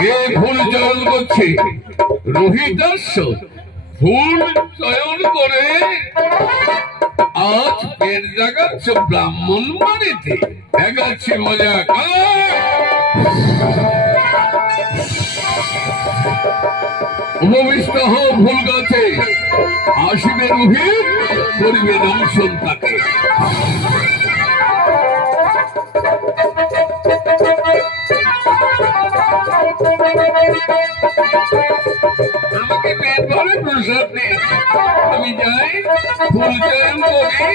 কে ভুল চয়ন করছে? রোহিতাস্য ভুল চয়ন করে আজ পেট জাগাচ্ছে ব্রাহ্মণ বাড়িতে। দেখাচ্ছে মজা। উপবিষ্ট হও ভুল গাছে, আসিবে রোহিত, করিবে দংশন তাকে। আমাকে পেট ভরে প্রসাদ নেই, আমি যাই ফুল চয়ন করি।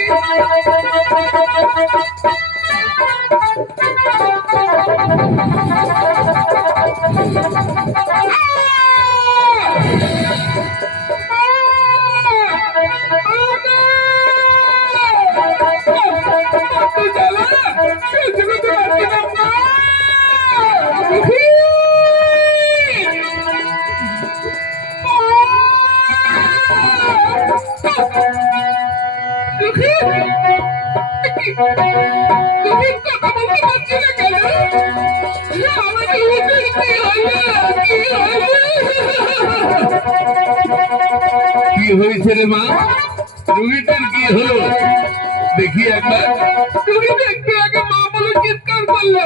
কি হয়েছে রে মা? রোহিতের কি হলো দেখি একবার। রোহিত একটু আগে মা বলে চিৎকার করলো।